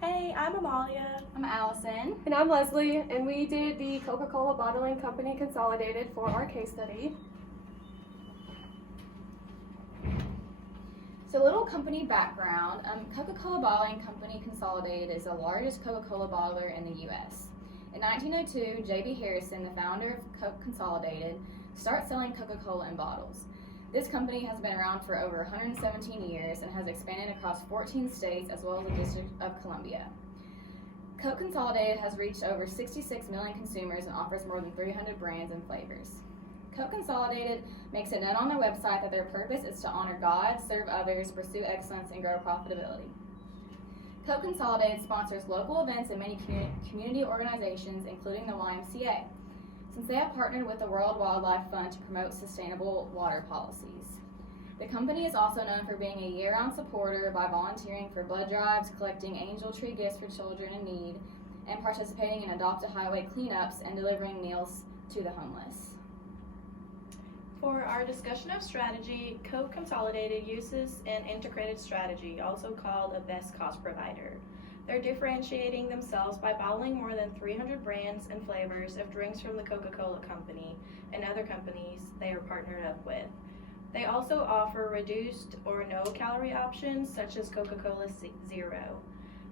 Hey, I'm Amalia. I'm Allison. And I'm Leslie, and we did the Coca-Cola Bottling Company Consolidated for our case study. So, a little company background. Coca-Cola Bottling Company Consolidated is the largest Coca-Cola bottler in the U.S. In 1902, J.B. Harrison, the founder of Coke Consolidated, started selling Coca-Cola in bottles. This company has been around for over 117 years and has expanded across 14 states as well as the District of Columbia. Coke Consolidated has reached over 66 million consumers and offers more than 300 brands and flavors. Coke Consolidated makes it known on their website that their purpose is to honor God, serve others, pursue excellence, and grow profitability. Coke Consolidated sponsors local events and many community organizations, including the YMCA, since they have partnered with the World Wildlife Fund to promote sustainable water policies. The company is also known for being a year-round supporter by volunteering for blood drives, collecting angel tree gifts for children in need, and participating in Adopt a Highway cleanups and delivering meals to the homeless. For our discussion of strategy, Coke Consolidated uses an integrated strategy, also called a best cost provider. They're differentiating themselves by bottling more than 300 brands and flavors of drinks from the Coca-Cola Company and other companies they are partnered up with. They also offer reduced or no calorie options such as Coca-Cola Zero.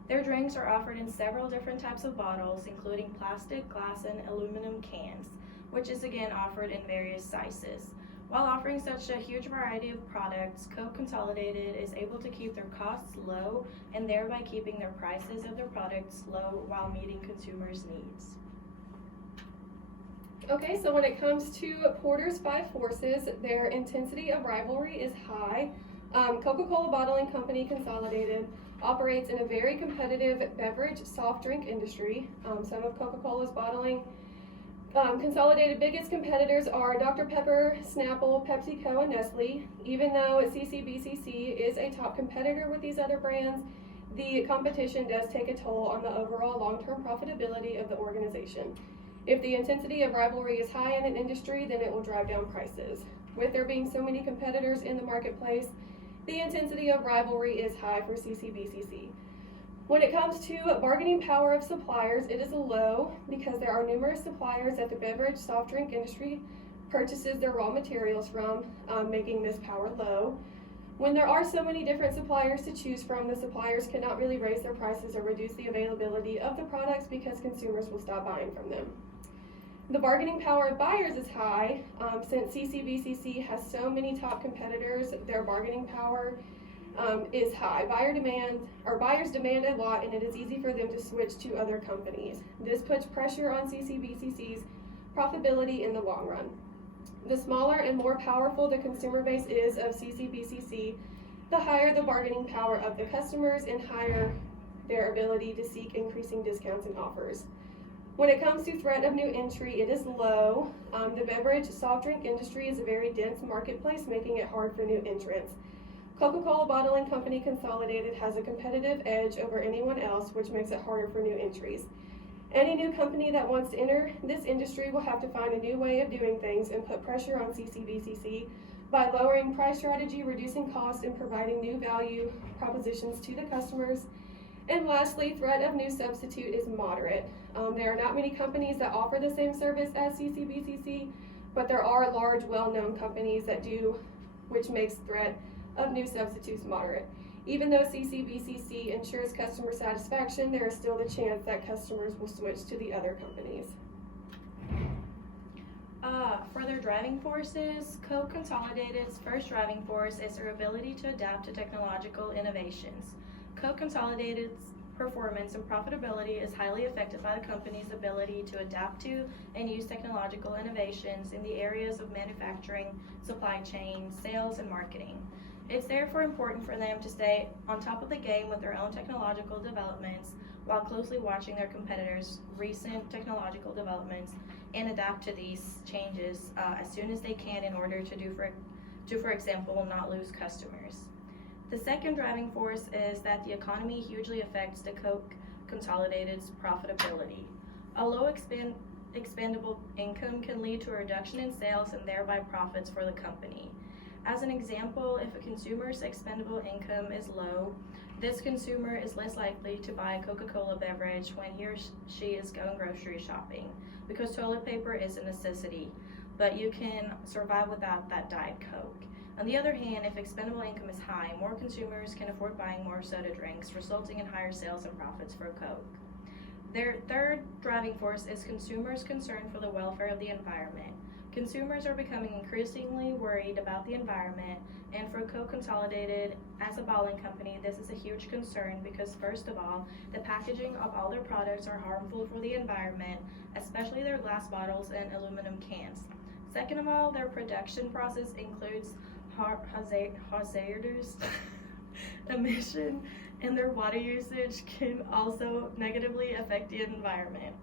Their drinks are offered in several different types of bottles, including plastic, glass, and aluminum cans, which is again offered in various sizes. While offering such a huge variety of products, Coke Consolidated is able to keep their costs low and thereby keeping their prices of their products low while meeting consumers' needs. Okay, so when it comes to Porter's 5 forces, their intensity of rivalry is high. Coca-Cola Bottling Company Consolidated operates in a very competitive beverage soft drink industry. Some of Coca-Cola's bottling Consolidated biggest competitors are Dr. Pepper, Snapple, PepsiCo, and Nestle. Even though CCBCC is a top competitor with these other brands, the competition does take a toll on the overall long-term profitability of the organization. If the intensity of rivalry is high in an industry, then it will drive down prices. With there being so many competitors in the marketplace, the intensity of rivalry is high for CCBCC. When it comes to bargaining power of suppliers, it is low because there are numerous suppliers that the beverage soft drink industry purchases their raw materials from, making this power low. When there are so many different suppliers to choose from, the suppliers cannot really raise their prices or reduce the availability of the products because consumers will stop buying from them. The bargaining power of buyers is high. Since CCBCC has so many top competitors, their bargaining power is high. Buyers demand a lot, and it is easy for them to switch to other companies. This puts pressure on CCBCC's profitability in the long run. The smaller and more powerful the consumer base is of CCBCC, the higher the bargaining power of the customers and higher their ability to seek increasing discounts and offers. When it comes to threat of new entry, it is low. The beverage soft drink industry is a very dense marketplace, making it hard for new entrants. Coca-Cola Bottling Company Consolidated has a competitive edge over anyone else, which makes it harder for new entries. Any new company that wants to enter this industry will have to find a new way of doing things and put pressure on CCBCC by lowering price strategy, reducing costs, and providing new value propositions to the customers. And lastly, threat of new substitute is moderate. There are not many companies that offer the same service as CCBCC, but there are large, well-known companies that do, which makes threat of new substitutes moderate. Even though CCBCC ensures customer satisfaction, there is still the chance that customers will switch to the other companies. For their driving forces, Coke Consolidated's first driving force is their ability to adapt to technological innovations. Coke Consolidated's performance and profitability is highly affected by the company's ability to adapt to and use technological innovations in the areas of manufacturing, supply chain, sales, and marketing. It's therefore important for them to stay on top of the game with their own technological developments while closely watching their competitors' recent technological developments and adapt to these changes as soon as they can in order to, for example, not lose customers. The second driving force is that the economy hugely affects the Coke Consolidated's profitability. A low expendable income can lead to a reduction in sales and thereby profits for the company. As an example, if a consumer's expendable income is low, This consumer is less likely to buy a Coca-Cola beverage when he or she is going grocery shopping because toilet paper is a necessity, but you can survive without that Diet Coke. On the other hand, if expendable income is high, more consumers can afford buying more soda drinks, resulting in higher sales and profits for Coke. Their third driving force is consumers' concern for the welfare of the environment. Consumers are becoming increasingly worried about the environment, and for Coke Consolidated, as a bottling company, this is a huge concern because, first of all, the packaging of all their products are harmful for the environment, especially their glass bottles and aluminum cans. Second of all, their production process includes hazardous emission, and their water usage can also negatively affect the environment.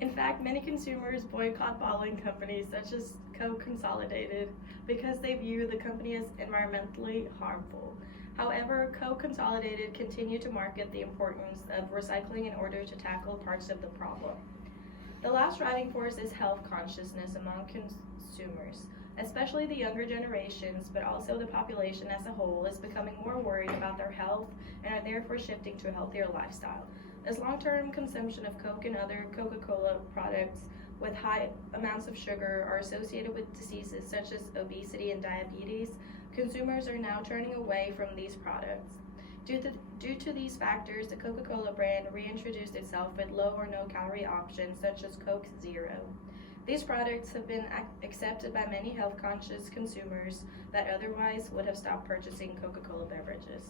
In fact, many consumers boycott bottling companies such as Coke Consolidated because they view the company as environmentally harmful. However, Coke Consolidated continue to market the importance of recycling in order to tackle parts of the problem. The last driving force is health consciousness among consumers. Especially the younger generations, but also the population as a whole, is becoming more worried about their health and are therefore shifting to a healthier lifestyle. As long-term consumption of Coke and other Coca-Cola products with high amounts of sugar are associated with diseases such as obesity and diabetes, consumers are now turning away from these products. Due to these factors, the Coca-Cola brand reintroduced itself with low or no calorie options such as Coke Zero. These products have been accepted by many health-conscious consumers that otherwise would have stopped purchasing Coca-Cola beverages.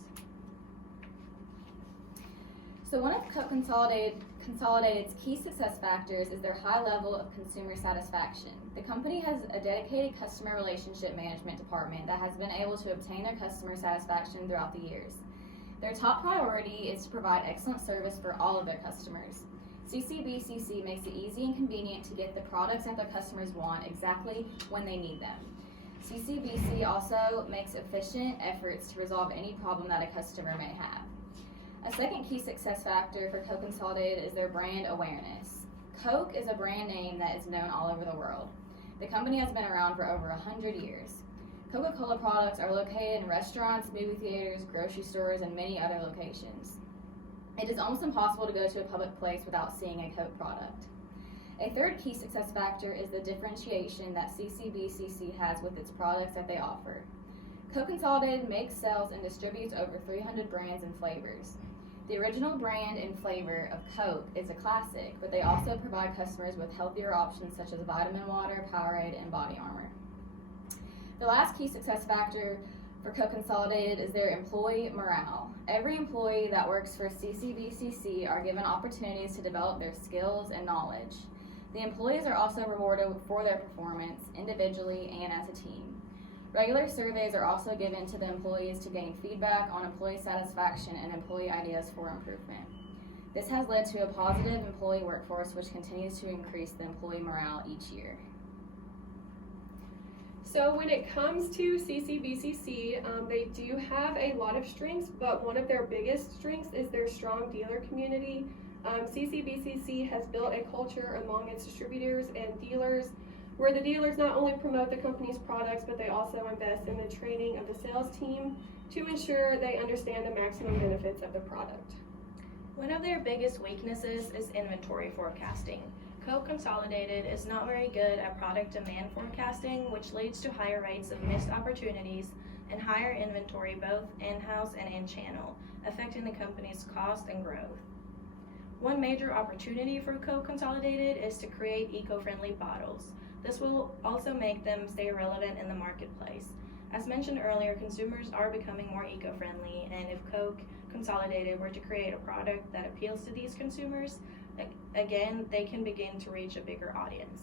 So one of Coke Consolidated's key success factors is their high level of consumer satisfaction. The company has a dedicated customer relationship management department that has been able to obtain their customer satisfaction throughout the years. Their top priority is to provide excellent service for all of their customers. CCBCC makes it easy and convenient to get the products that their customers want exactly when they need them. CCBC also makes efficient efforts to resolve any problem that a customer may have. A second key success factor for Coke Consolidated is their brand awareness. Coke is a brand name that is known all over the world. The company has been around for over 100 years. Coca-Cola products are located in restaurants, movie theaters, grocery stores, and many other locations. It is almost impossible to go to a public place without seeing a Coke product. A third key success factor is the differentiation that CCBCC has with its products that they offer. Coke Consolidated makes, sells, and distributes over 300 brands and flavors. The original brand and flavor of Coke is a classic, but they also provide customers with healthier options such as vitamin water, Powerade, and Body Armor. The last key success factor for Coke Consolidated is their employee morale. Every employee that works for CCBCC are given opportunities to develop their skills and knowledge. The employees are also rewarded for their performance individually and as a team. Regular surveys are also given to the employees to gain feedback on employee satisfaction and employee ideas for improvement. This has led to a positive employee workforce which continues to increase the employee morale each year. So when it comes to CCBCC, they do have a lot of strengths, but one of their biggest strengths is their strong dealer community. CCBCC has built a culture among its distributors and dealers where the dealers not only promote the company's products, but they also invest in the training of the sales team to ensure they understand the maximum benefits of the product. One of their biggest weaknesses is inventory forecasting. Coke Consolidated is not very good at product demand forecasting, which leads to higher rates of missed opportunities and higher inventory both in-house and in-channel, affecting the company's cost and growth. One major opportunity for Coke Consolidated is to create eco-friendly bottles. This will also make them stay relevant in the marketplace. As mentioned earlier, consumers are becoming more eco-friendly, and if Coke Consolidated were to create a product that appeals to these consumers, again, they can begin to reach a bigger audience.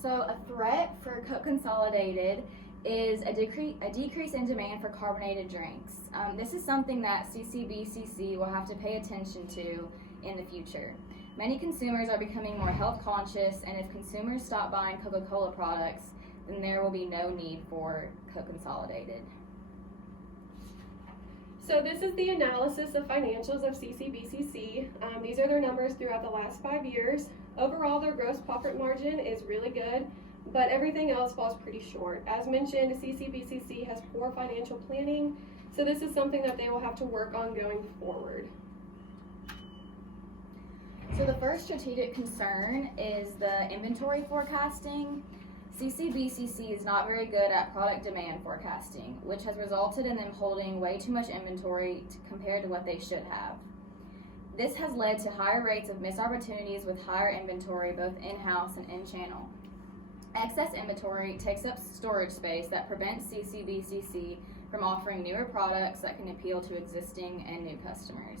So a threat for Coke Consolidated is a decrease in demand for carbonated drinks. This is something that CCBCC will have to pay attention to in the future. Many consumers are becoming more health conscious, and if consumers stop buying Coca-Cola products, then there will be no need for Coke Consolidated. So this is the analysis of financials of CCBCC. These are their numbers throughout the last 5 years. Overall, their gross profit margin is really good. but everything else falls pretty short. As mentioned, CCBCC has poor financial planning, so this is something that they will have to work on going forward. So the first strategic concern is the inventory forecasting. CCBCC is not very good at product demand forecasting, which has resulted in them holding way too much inventory compared to what they should have. This has led to higher rates of missed opportunities with higher inventory both in-house and in-channel. Excess inventory takes up storage space that prevents CCBCC from offering newer products that can appeal to existing and new customers.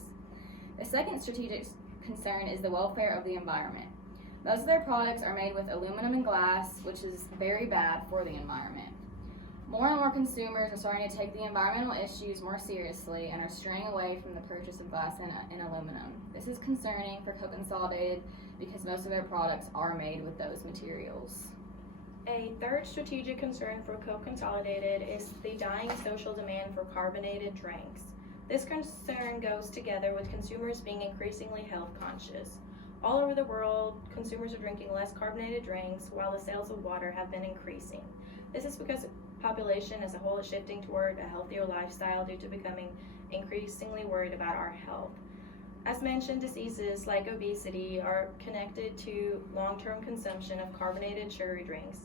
The second strategic concern is the welfare of the environment. Most of their products are made with aluminum and glass, which is very bad for the environment. More and more consumers are starting to take the environmental issues more seriously and are straying away from the purchase of glass and aluminum. This is concerning for Coca Consolidated because most of their products are made with those materials. A third strategic concern for Coke Consolidated is the dying social demand for carbonated drinks. This concern goes together with consumers being increasingly health conscious. All over the world, consumers are drinking less carbonated drinks while the sales of water have been increasing. This is because the population as a whole is shifting toward a healthier lifestyle due to becoming increasingly worried about our health. As mentioned, diseases like obesity are connected to long-term consumption of carbonated sugary drinks.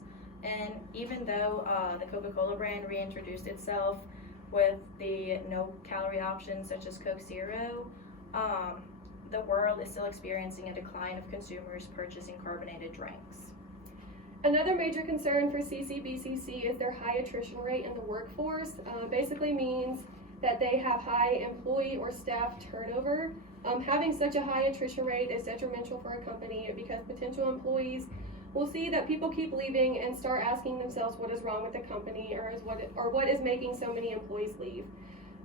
And even though the Coca-Cola brand reintroduced itself with the no-calorie options such as Coke Zero, the world is still experiencing a decline of consumers purchasing carbonated drinks. Another major concern for CCBCC is their high attrition rate in the workforce. Basically means that they have high employee or staff turnover. Having such a high attrition rate is detrimental for a company because potential employees will see that people keep leaving and start asking themselves what is wrong with the company or what is making so many employees leave.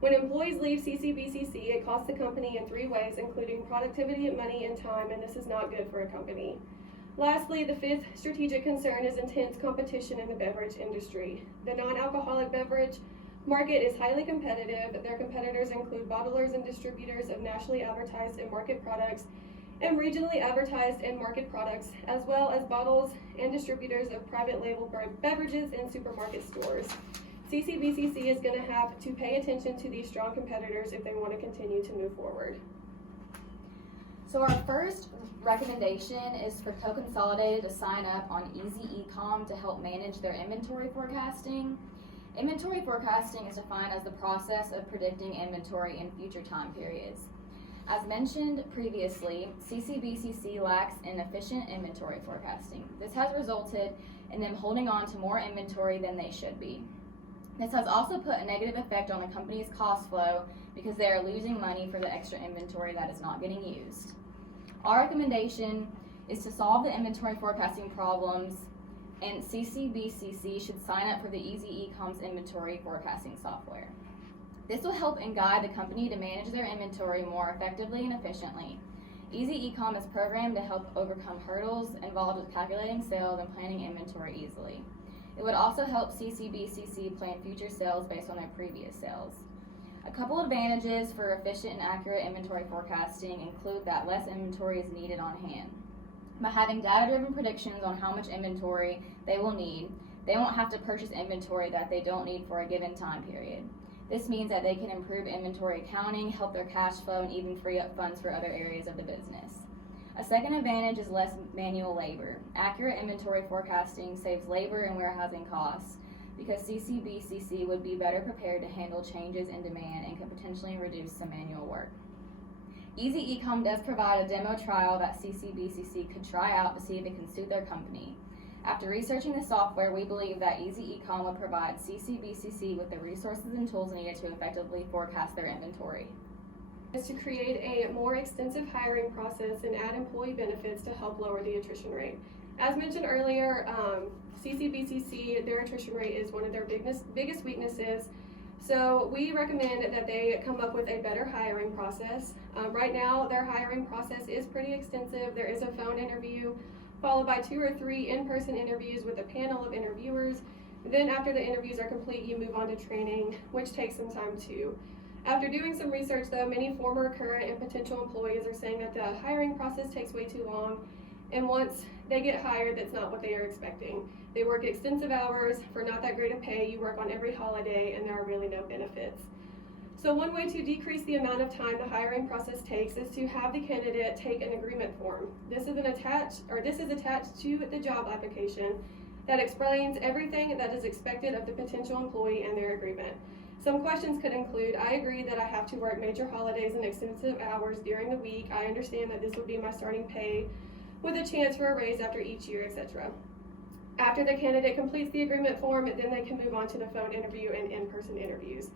When employees leave CCBCC, it costs the company in 3 ways, including productivity, money, and time, and this is not good for a company. Lastly, the fifth strategic concern is intense competition in the beverage industry. The non-alcoholic beverage market is highly competitive. Their competitors include bottlers and distributors of nationally advertised and market products and regionally advertised and market products, as well as bottles and distributors of private label beverages in supermarket stores. CCBCC is going to have to pay attention to these strong competitors if they want to continue to move forward. So our first recommendation is for Coke Consolidated to sign up on Easy Ecom to help manage their inventory forecasting. Inventory forecasting is defined as the process of predicting inventory in future time periods. As mentioned previously, CCBCC lacks in efficient inventory forecasting. This has resulted in them holding on to more inventory than they should be. This has also put a negative effect on the company's cost flow because they are losing money for the extra inventory that is not getting used. Our recommendation is to solve the inventory forecasting problems, and CCBCC should sign up for the Easy Ecom's inventory forecasting software. This will help and guide the company to manage their inventory more effectively and efficiently. Easy Ecom is programmed to help overcome hurdles involved with calculating sales and planning inventory easily. It would also help CCBCC plan future sales based on their previous sales. A couple advantages for efficient and accurate inventory forecasting include that less inventory is needed on hand. By having data-driven predictions on how much inventory they will need, they won't have to purchase inventory that they don't need for a given time period. This means that they can improve inventory accounting, help their cash flow, and even free up funds for other areas of the business. A second advantage is less manual labor. Accurate inventory forecasting saves labor and warehousing costs because CCBCC would be better prepared to handle changes in demand and could potentially reduce some manual work. Easy Ecom does provide a demo trial that CCBCC could try out to see if it can suit their company. After researching the software, we believe that Easy Ecom would provide CCBCC with the resources and tools needed to effectively forecast their inventory. Is to create a more extensive hiring process and add employee benefits to help lower the attrition rate. As mentioned earlier, CCBCC, their attrition rate is one of their biggest weaknesses. So we recommend that they come up with a better hiring process. Right now, their hiring process is pretty extensive. There is a phone interview, followed by 2 or 3 in-person interviews with a panel of interviewers. Then after the interviews are complete, you move on to training, which takes some time too. After doing some research though, many former, current, and potential employees are saying that the hiring process takes way too long and once they get hired, that's not what they are expecting. They work extensive hours for not that great of pay, you work on every holiday, and there are really no benefits. So one way to decrease the amount of time the hiring process takes is to have the candidate take an agreement form. This is attached to the job application that explains everything that is expected of the potential employee and their agreement. Some questions could include, I agree that I have to work major holidays and extensive hours during the week. I understand that this would be my starting pay with a chance for a raise after each year, etc. After the candidate completes the agreement form, then they can move on to the phone interview and in-person interviews.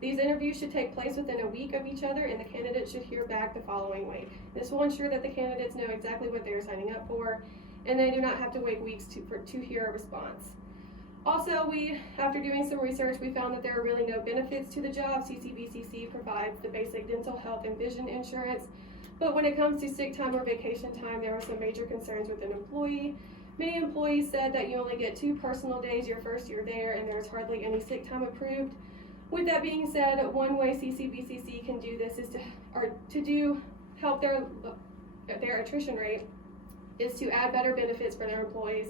These interviews should take place within a week of each other, and the candidate should hear back the following week. This will ensure that the candidates know exactly what they are signing up for, and they do not have to wait weeks to hear a response. Also, after doing some research, we found that there are really no benefits to the job. CCBCC provides the basic dental, health, and vision insurance, but when it comes to sick time or vacation time, there were some major concerns with an employee. Many employees said that you only get 2 personal days your first year there, and there's hardly any sick time approved. With that being said, one way CCBCC can do this is to help their attrition rate is to add better benefits for their employees.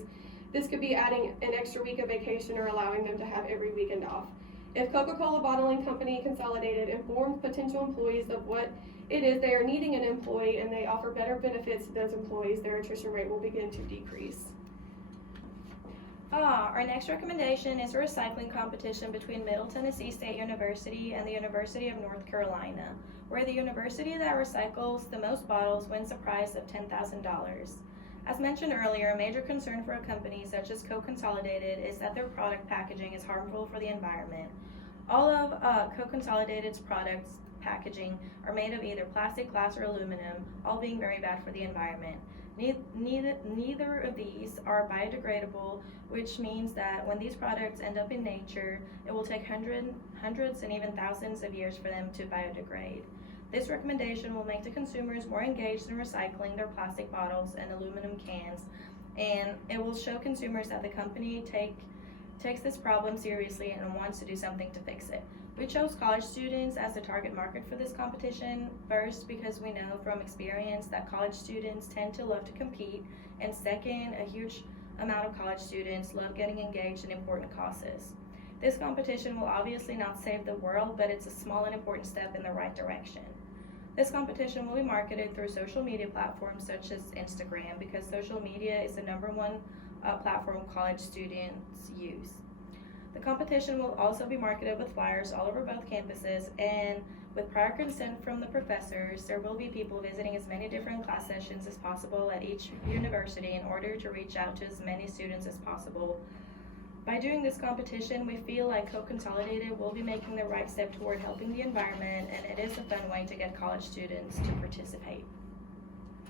This could be adding an extra week of vacation or allowing them to have every weekend off. If Coca-Cola Bottling Company Consolidated informs potential employees of what it is they are needing an employee and they offer better benefits to those employees, their attrition rate will begin to decrease. Our next recommendation is a recycling competition between Middle Tennessee State University and the University of North Carolina, where the university that recycles the most bottles wins a prize of $10,000. As mentioned earlier, a major concern for a company such as Coca Consolidated is that their product packaging is harmful for the environment. All of Coca Consolidated's products packaging are made of either plastic, glass, or aluminum, all being very bad for the environment. Neither of these are biodegradable, which means that when these products end up in nature, it will take hundreds and even thousands of years for them to biodegrade. This recommendation will make the consumers more engaged in recycling their plastic bottles and aluminum cans, and it will show consumers that the company takes this problem seriously and wants to do something to fix it. We chose college students as the target market for this competition, first because we know from experience that college students tend to love to compete, and second, a huge amount of college students love getting engaged in important causes. This competition will obviously not save the world, but it's a small and important step in the right direction. This competition will be marketed through social media platforms such as Instagram, because social media is the #1 platform college students use. The competition will also be marketed with flyers all over both campuses, and with prior consent from the professors, there will be people visiting as many different class sessions as possible at each university in order to reach out to as many students as possible. By doing this competition, we feel like Coke Consolidated will be making the right step toward helping the environment, and it is a fun way to get college students to participate.